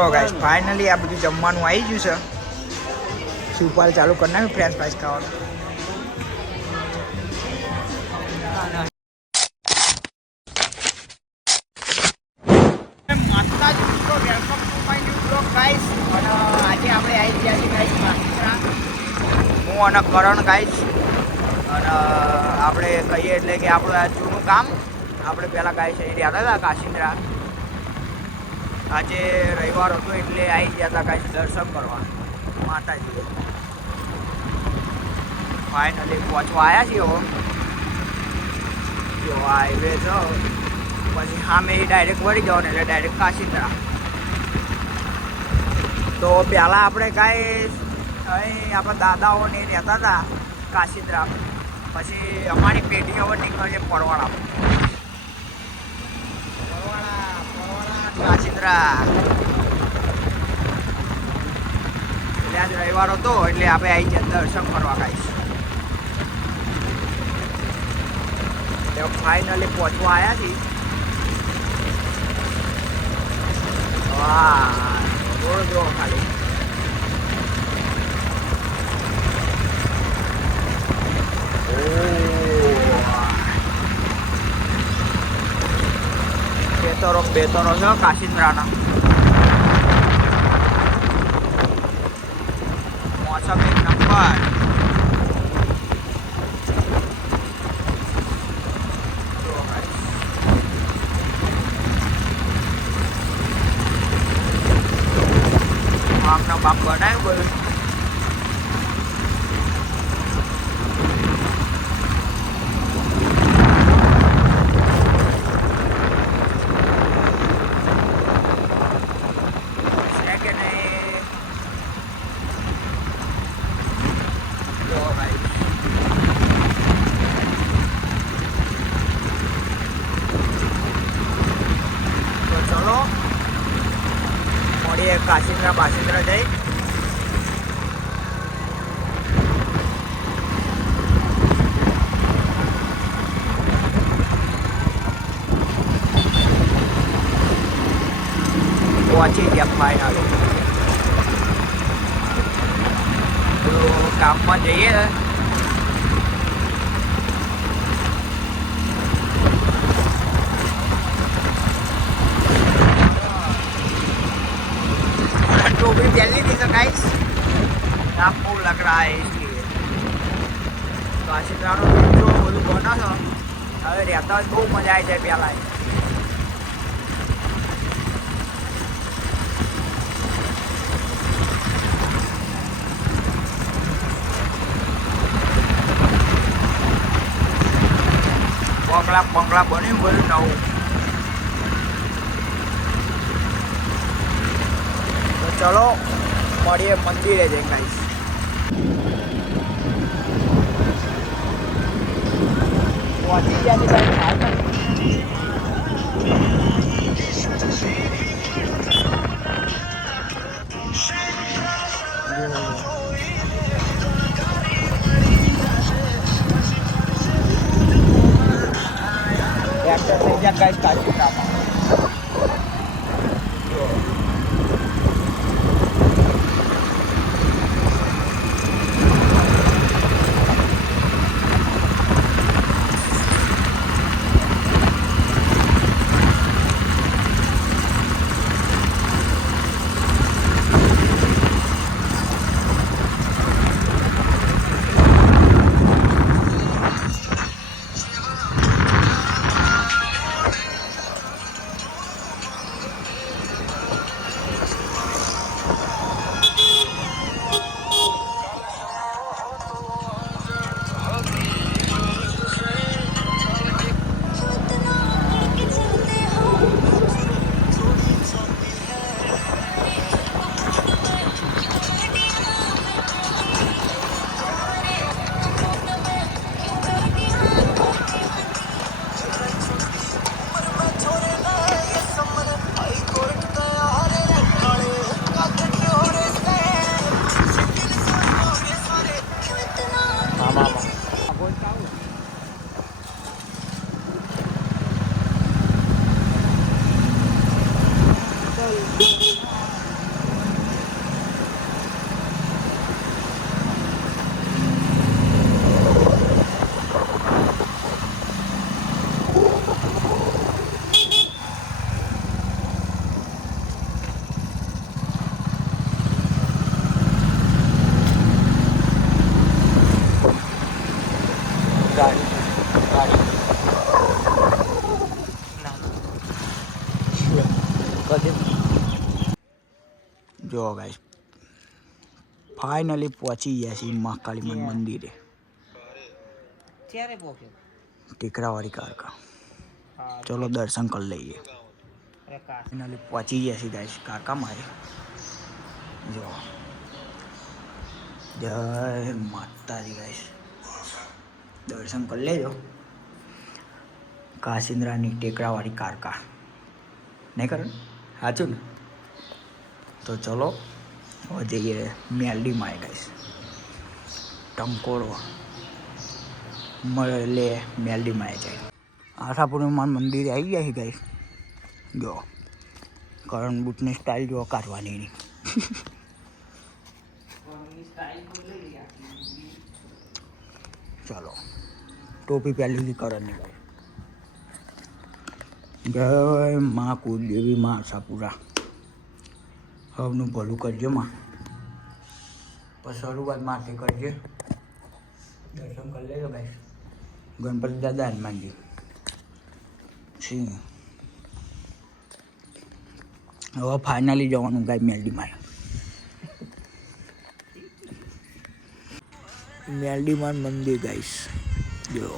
તો guys finally આ બધું જમવાનું આવી ગયું છે. સુપારી ચાલુ કરી નાખ્યું ફ્રેન્ચ ફ્રાઈસ ખાવાનું. માતાજી મિત્રો welcome to my new blog guys. અને આજે આપણે આવી ગયા છીએ ગાઈસ માત્રા. હું અને કરણ ગાઈસ. અને આપણે કહીએ એટલે કે આપણું આ જૂનું કામ આપણે પહેલાં ગાઈસ અહીં રહેતા હતા કાશિંદ્રા. આજે રવિવાર હતો એટલે આવી ગયા હતા કાંઈ દર્શન કરવા માતાજી. ફાઇનલી પહોંચવા આવ્યા છીએ હવે. જો હાઈવે છે પછી સામે ડાયરેક્ટ વળી જવાનું એટલે ડાયરેક્ટ કાશિંદ્રા. તો પહેલાં આપણે કાંઈ અહીં આપણા દાદાઓને રહેતા હતા કાશિંદ્રા. પછી અમારી પેઢી હવે નીકળીએ પરવાળા. કાશિંદ્રા એટલે આજ રવિવાર હતો એટલે આપણે આવી ગયા દર્શન કરવા ગાઈશ. એટલે ફાઇનલી પહોંચવા આવ્યા છીએ. વાહ રોડ જો ખાલી બેતરો છે કાશિંદ્રાના. મોસમ એક નંબર. આમનો બાપ બનાવ્યું બધું. કાશિંદ્રા બાશિંદ્રા જઈ પહોંચી ગયા ફાઇનલ. કામમાં જઈએ टोकरी जल्दी थी गाइस. आपको लग रहा है इसलिए काशिंद्राનો મિત્રો બધું બનો છો હવે રહેતા હોય બહુ મજા આવી જાય. પહેલાં બંગલા બન્યું બધું નવું. ચલો મળીએ મંદિરે જઈ ગાઈસ. પહોંચી ગયા થઈ ગયા ગાઈસ કાશિંદ્રામાં. જો ગાઈસ ફાઇનલી પહોંચી ગયા છીએ મહાકાળી મંદિરે. ક્યારે પહોંચ્યો? ટેકરાવાળી કારકા. ચલો દર્શન કરી લઈએ. ફાઇનલી પહોંચી ગયા છીએ ગાઈસ કારકા મારે. જો જય માતાજી ગાઈસ, દર્શન કરી લેજો. કાશિંદ્રાની ટેકરાવાળી કારકા નહીં કરે સાચું ને? તો ચલો હવે જઈએ મેલડીમાં ગાઈસ. ટંકોળો મળે મેલડીમાં જાય. આશાપુરમાં મંદિરે આવી ગયા છે ગાઈસ. જો કરણ બુટની સ્ટાઇલ જો કાઢવાની એની. ચાલો ટોપી પહેલી લીધી કરણની ગાઈસ. જય મા કુળદેવી મા આશાપુરા, હવનું ભલું કરજો માં. પછી શરૂઆત માથે કરજે. દર્શન કરી લેજો ગાઈસ. ગણપતિ દાદા હનુમાનજી સિંહ. હવે ફાઇનલી જવાનું ગાય મેલડીમાં. મેલડીમાં મંદિર ગાઈસ. જો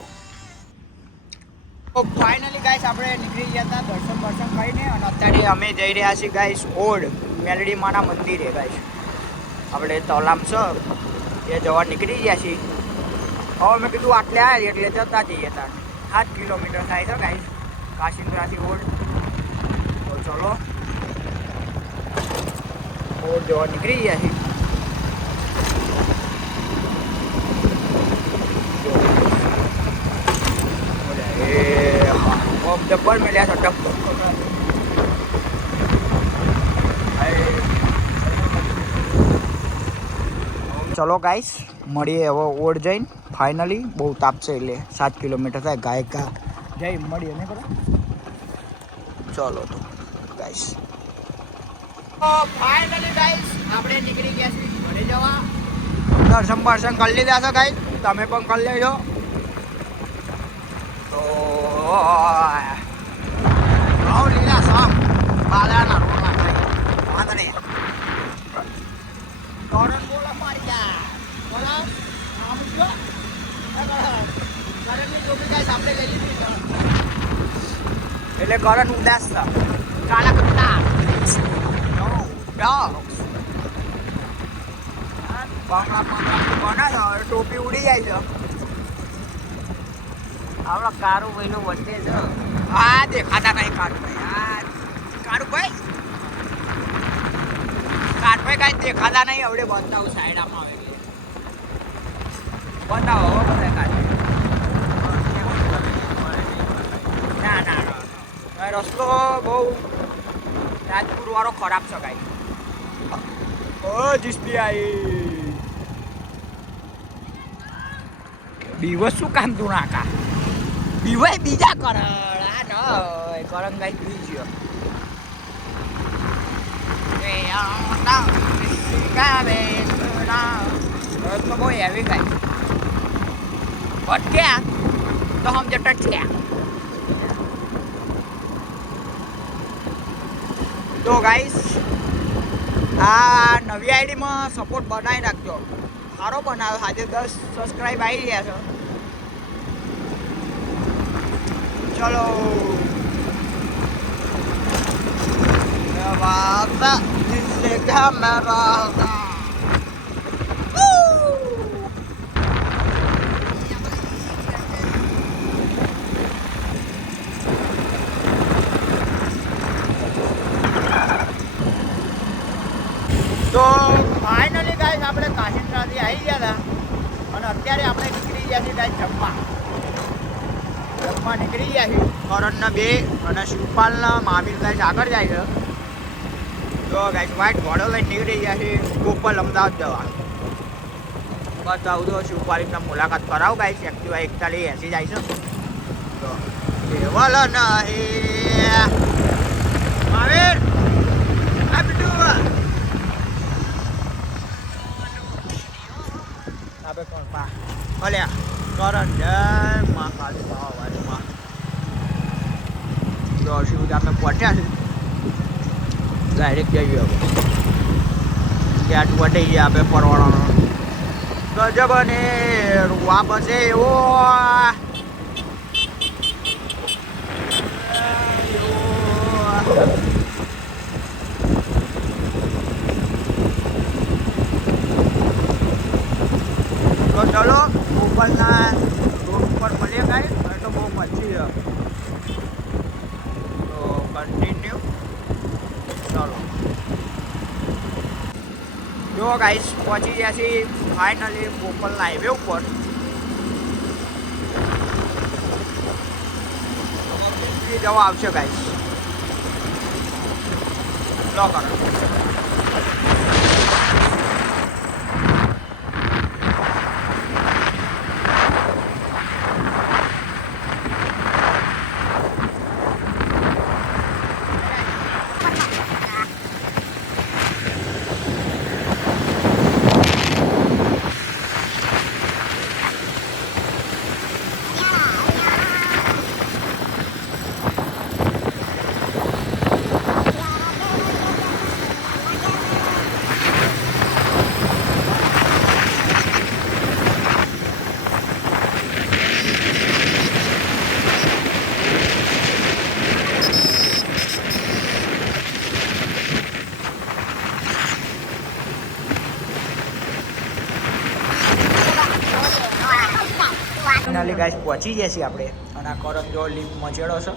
ફાઇનલી ગાઈસ આપણે નીકળી ગયા હતા દર્શન કરીને, અને અત્યારે અમે જઈ રહ્યા છીએ ગાઈસ ઓડ મેલડીમાના મંદિરે ગાઈસ. આપણે તલામ છે એ જવા નીકળી ગયા છીએ. હવે મેં કીધું આટલે આવ્યા એટલે જતા જઈએ હતા. 7 કિલોમીટર થાય છે ગાઈસ કાશિંદ્રાથી ઓડ. તો ચલો ઓડ જવા નીકળી ગયા છીએ. ડબ્બર મેળ્યા છે ડબ્બર. ચલો ગાઈસ મળીએ હવે ઓડ જઈને. ફાઇનલી બહુ તાપ છે એટલે 7 કિલોમીટર થાય. ગાય જઈ મળીએ નહીં કરો. ચલો તો ગાઈસ ફાઇનલી ગાઈસ આપણે નીકળી ગયા છીએ ઘરે જવા. દર્શન કરી લીધા છે ગાઈસ, તમે પણ કરી લેજો. તો લીલા સામ બાદરાના રોટલા ખાઈ વાંધણે કરન બોલા મારી ગયા બોલા આમ જો કરનની ટોપી ગાઈસ આપણે લઈ લીધી એટલે કરન ઉદાસ છે. કાળા કુત્તા નો ડોગ્સ બના ટોપી ઉડી જાય છે. આપણા કારું ભાઈનું વચ્ચે છે. હા દેખાતા નહીં કાળુભાઈ. કાળુભાઈ કાળુભાઈ કાંઈ દેખાતા નહીં. હવે બતાવું સાઈડ આમાં આવે બતાવો હવે બધા ના રસ્તો બહુ રાજપુર વાળો ખરાબ છે કાંઈ. ઓ જીસપી આવી દિવસ શું કામ તું નાકા બીવાય બીજા કરણ. આ ન કરણ ગાઈ પી ગયો. તો બહુ હેવી ગાય ભટક્યા તો હમ જે ટચ્યા. તો ગાઈસ આ નવી આઈડીમાં સપોર્ટ બનાવી રાખજો. સારો બનાવ્યો. આજે 10 સબસ્ક્રાઈબ આવી ગયા છે. ચલો તો ફાઇનલી ગાઈસ આપણે કાશિંદ્રાથી આવી ગયા હતા, અને અત્યારે આપણે નીકળી ગયા છીએ ગાઈસ જમવા નીકળી ગયા છીએ. કરણના 2 અને શિવપાલના મામીર ગાઈસ આગળ જાય છે. તો ગાઈસ વ્હાઈટ ઘોડો લઈને નીકળી ગયા છીએ ગોપાલ અમદાવાદ જવા. બતાવું તો શિવપાલીના મુલાકાત કરાવો ગાઈસ. એક્ટિવા 4180 જાય છે. તો કેવલ નહીં મામીર આ બીજું આપે કોણ પા ભલ્યા કરણ જય માં કાલી બાવામાં. તો શિવધામ અમે પહોંચ્યા છે. ડાયરેક્ટ જઈએ હવે. ત્યાં વટાઈ ગયા આપણે પરવાળાનો ગજબ અને રૂવા બસે એવો તો ચલો ઉપરના રોડ ઉપર મળીએ ગાઈસ તો બહુ મચ્છી છે તો કન્ટિન્યુ ચલો જો ગાઈસ પહોંચી ગયા છીએ ફાઇનલી બોપલના હાઈવે ઉપર જવા આવશે ગાઈસ લો કરો ફાઇનલી ગાઈસ પહોંચી ગયા છીએ આપણે અને આ કરમ જો લીપ મચેડો છે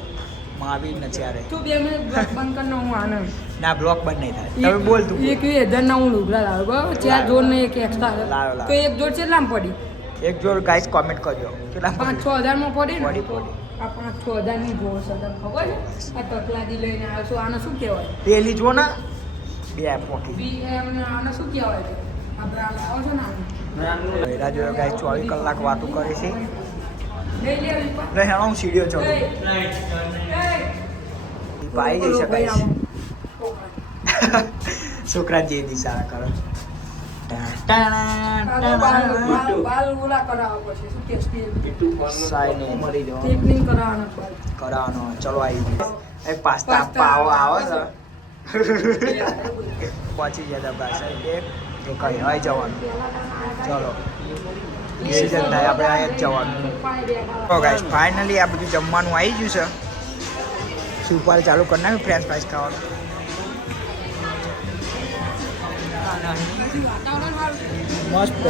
મહાવીર ને ત્યારે તું 2 મિનિટ બ્લોક બંધ કર હું આનંદ ના બ્લોક બંધ નહીં થાય તમે બોલ તું એક 1000 ના હું લુગડા લાવ્યો બરાબર 4 જોડ ને એક એક્સ્ટ્રા લાવ્યો. તો એક જોડ કેટલામાં પડી એક જોડ ગાઈસ કોમેન્ટ કરજો કેટલા 5-6 હજાર માં પડી ને પડી, પડી. આ 5-6 હજાર ની જોડ છે તને ખબર છે આ તકલાદી લઈને આવ્યો છું આને શું કહેવાય પેલી જો ને બે પોકી VM ને આને શું કહેવાય છે આ બ્રાન્ડ આવો છે ને આનું ભૈરા જોયો ગાઈસ 24 કલાક વાતો કરે છે લઈ લે વિપા એટલે હેણો હું સીડીઓ ચડું પાઈ જઈ શકાય છે છોકરા જે દિશા કરે બાલ ઓલા કરાવવા પછી શું કે સાઈને ટેકનિંગ કરાવવાનો બાલ કરવાનો ચલો આવી એક પાસ્તા પાવ આવે છે પહોંચી ગયા હતા બસ એક તો કઈ આવી જવાનું ચલો ડિસિઝન થાય આપણે આ જ જવાનું તો ગાઈસ ફાઇનલી આ બધું જમવાનું આવી ગયું છે સુપાર ચાલુ કરી નાખ્યું ફ્રેન્ચ ફ્રાઈસ ખાવાનું મસ્ત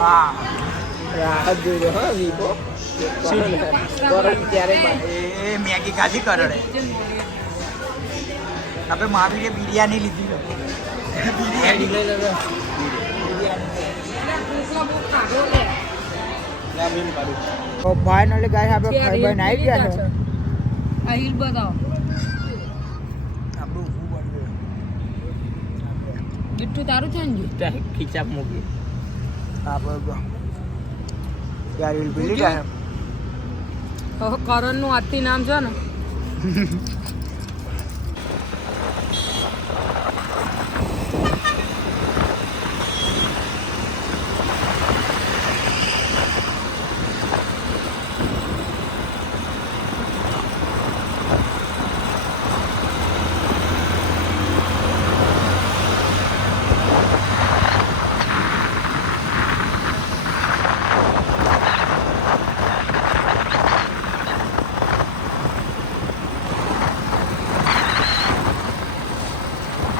હા રાહત જોઈ હા વીપો ત્યારે એ મેગી ખાધી કરડે આપણે મહાવીરે બિરયાની લીધી બિરયાની લઈ લે તો ફાઇનલી ગાઈસ આપણે ખાઈ બન આવી ગયા છે આ હિલ બતાવો આપણું ઊભું બન ગીઠું તારું છે ને ખીચાપ મૂકી આપણે યાર હિલ પીલી ગયા હવે કરણનું આજથી નામ છે ને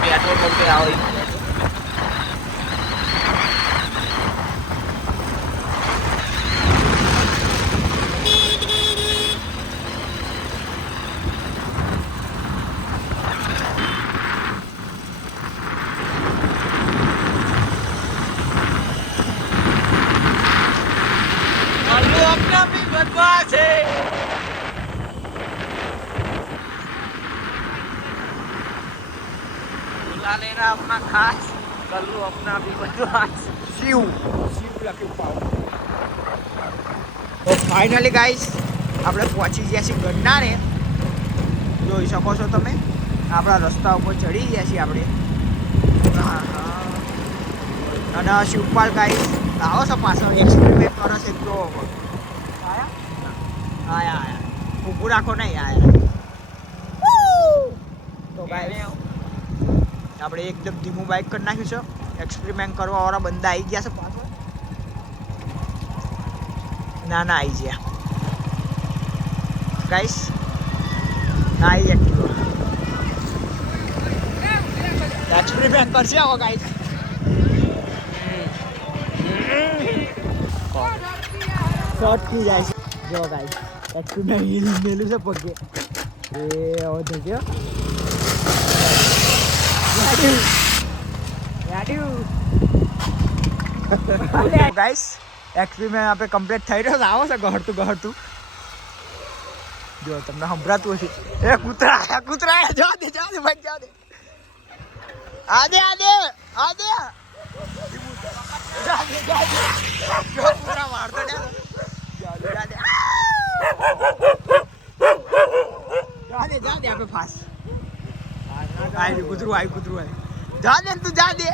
પેટ્રોલ પંપે આવે अपना भी बदमाश है बुला लेना अपना खास कल्लू अपना भी बदमाश શિવ શિવ લખ્યું પાવ તો ફાઇનલી ગાઈસ આપણે પહોંચી ગયા છીએ ગંડાને જોઈ શકો છો તમે આપણા રસ્તા ઉપર ચડી ગયા છીએ આપણે અને શિવપાલ ગાઈસ આવો છો પાછળ એક્સપેરિમેન્ટ કરો છે જો આયા ઊભું રાખો નહીં આયા તો તો ગાઈસ આપણે એકદમ ધીમું બાઇક કરી નાખ્યું છે. એક્સપેરિમેન્ટ કરવા વાળા બંદા આવી ગયા છે પાછળ. ના આવી ગયા ગાઈસ. આવી એક્ટિવા એક્સપેરિમેન્ટ કરશે હવે ગાઈસ. શોર્ટ કી જાય છે જો ગાઈસ. એક્સપેરિમેન્ટ હિલ મેલું છે પગે એ હવે જોજો ગાઈસ. એક્સપેરિમેન્ટ આપણે કમ્પ્લીટ થઈ રહ્યો છે. આવો છે ગહડતું જો તમને સંભળાતું હશે. એ કૂતરા જા દે ભાઈ જા દે. આદે જો કૂતરા મારતો ને જા દે આપણે ફાસ. આવી કૂતરું જા દે તું જા દે.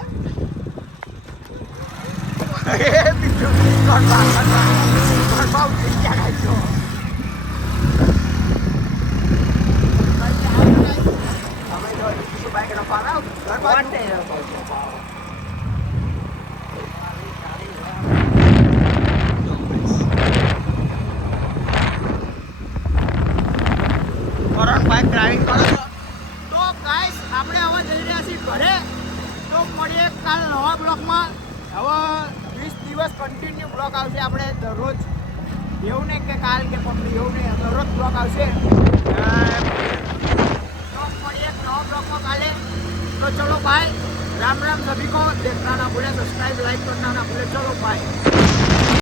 બાઇક ડ્રાઇવિંગ કરો છો તો ગાઈસ આપણે હવે જઈ રહ્યા છીએ ઘરે. તો મળીએ કાલ નવા બ્લોગમાં. હવે 20 દિવસ કન્ટિન્યુ બ્લોગ આવશે આપણે દરરોજ. એવું નહીં કે કાલ કે પકડી એવું નહીં, દરરોજ બ્લોગ આવશે. તો મળીએ નવા બ્લોગમાં કાલે. तो चलो बाय. राम राम सभी को. देखना ना भूले, सब्सक्राइब लाइक करना ना भूले. चलो बाय.